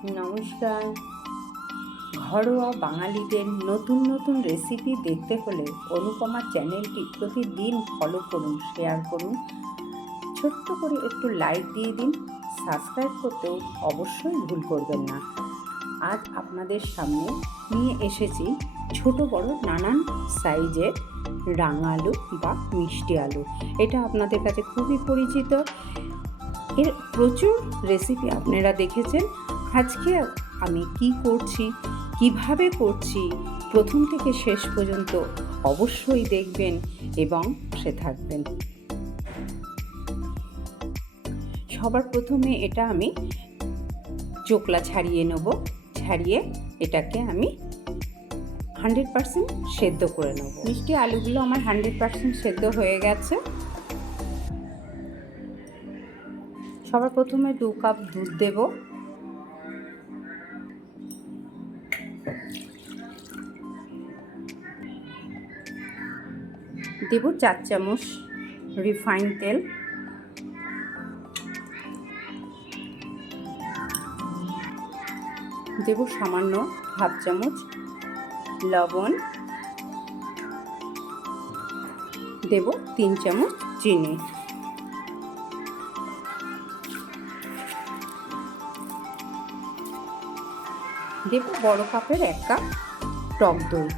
নমস্কার। ঘরোয়া বাঙালিদের নতুন নতুন রেসিপি দেখতে হলে অনুপমা চ্যানেলটি প্রতিদিন ফলো করুন, শেয়ার করুন, ছোট্ট করে একটু লাইক দিয়ে দিন। সাবস্ক্রাইব করতেও অবশ্যই ভুল করবেন না। আজ আপনাদের সামনে নিয়ে এসেছি ছোট বড় নানান সাইজের রাঙা আলু বা মিষ্টি আলু। এটা আপনাদের কাছে খুবই পরিচিত। এর প্রচুর রেসিপি আপনারা দেখেছেন। আজকে আমি কি করছি, কিভাবে করছি, প্রথম থেকে শেষ পর্যন্ত অবশ্যই দেখবেন এবং পাশে থাকবেন। সবার প্রথমে এটা আমি চোকলা ছাড়িয়ে নেব। ছাড়িয়ে এটাকে আমি 100% সেদ্ধ করে নেব। মিষ্টি আলুগুলো আমার 100% সেদ্ধ হয়ে গেছে। সবার প্রথমে 2 কাপ দুধ দেব। দেব 4 চামচ রিফাইন তেল। দেব সামান্য হাফ চামচ লবণ। দেব 3 চামচ চিনি। দেব বড় কাপের 1 কাপ টক দই।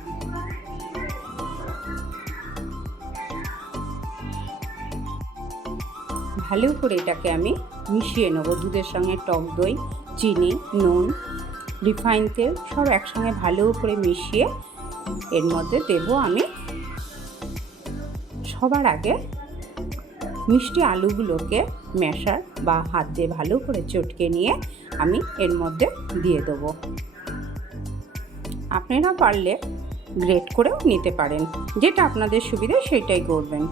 ভালো করে এটাকে আমি মিশিয়ে নেব। দুধের সঙ্গে টক দই, চিনি, নুন, রিফাইন তেল সব একসঙ্গে ভালো করে মিশিয়ে এর মধ্যে দেব আমি সবার আগে মিষ্টি আলুগুলোকে ম্যাশার বা হাত দিয়ে ভালো করে চটকে নিয়ে আমি এর মধ্যে দিয়ে দেবো। আপনারা পারলে গ্রেট করেও নিতে পারেন, যেটা আপনাদের সুবিধে সেটাই করবেন।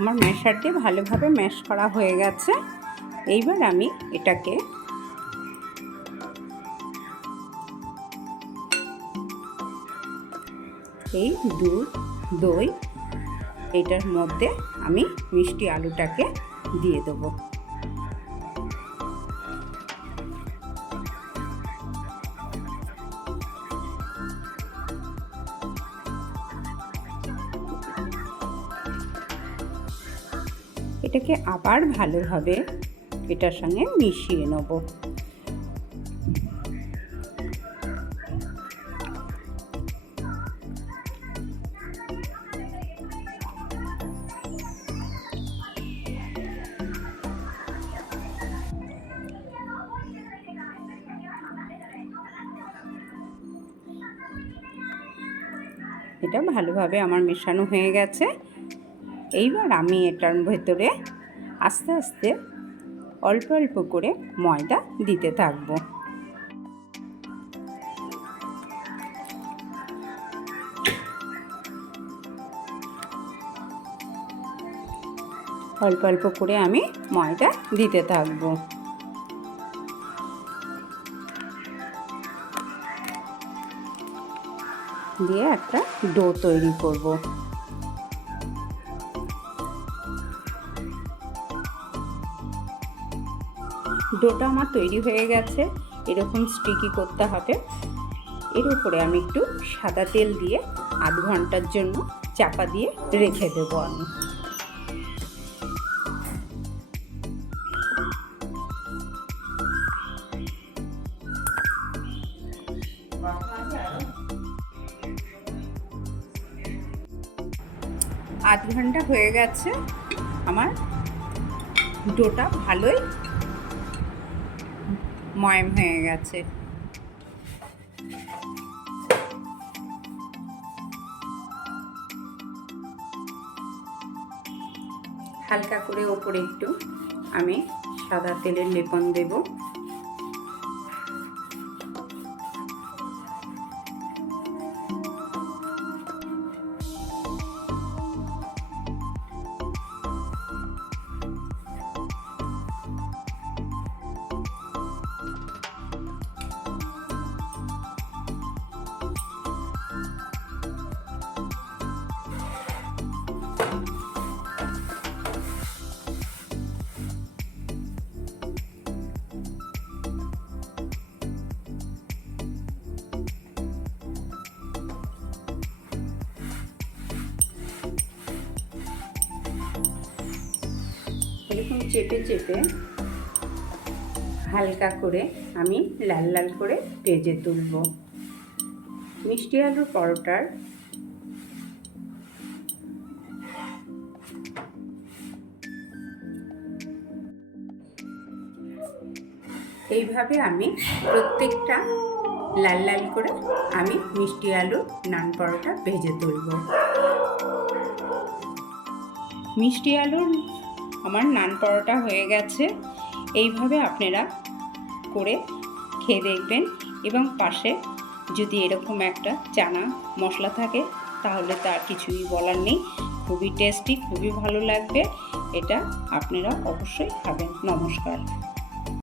আমার ম্যাশার দিয়ে ভালোভাবে ম্যাশ করা হয়ে গেছে। এইবার আমি এটাকে এই দুধ, দই এটার মধ্যে আমি মিষ্টি আলুটাকে দিয়ে দেবো। এটাকে আবার ভালোভাবে এটার সঙ্গে মিশিয়ে নেব। এটা ভালোভাবে আমার মেশানো হয়ে গেছে। এইবার আমি এটার ভেতরে আস্তে আস্তে অল্প অল্প করে ময়দা দিতে থাকবো। অল্প অল্প করে আমি ময়দা দিতে থাকবো। দিয়ে একটা ডো তৈরি করব। ডোটা আমার তৈরি হয়ে গেছে। এরকম স্টিকি করতে হবে। এর উপরে আমি একটু সাদা তেল দিয়ে আধ ঘন্টার জন্য চাপা দিয়ে রেখে দেবো আমি। আধ ঘন্টা হয়ে গেছে। আমার ডোটা ভালোই ময়াম হয়ে গেছে। হালকা করে ওপরে একটু আমি সাদা তেলের লেপন দেব। চেপে চেপে হালকা করে আমি লাল লাল করে ভেজে তুলব। মিষ্টি আলুর পরোটার এইভাবে আমি প্রত্যেকটা লাল লাল করে আমি মিষ্টি আলুর নান পরোটা ভেজে তুলব। মিষ্টি আলুর আমার নান পরোটা হয়ে গেছে। এইভাবে আপনারা করে খেয়ে দেখবেন, এবং পাশে যদি এরকম একটা চানা মশলা থাকে তাহলে তার কিছুই বলার নেই। খুবই টেস্টি, খুবই ভালো লাগবে। এটা আপনারা অবশ্যই খাবেন। নমস্কার।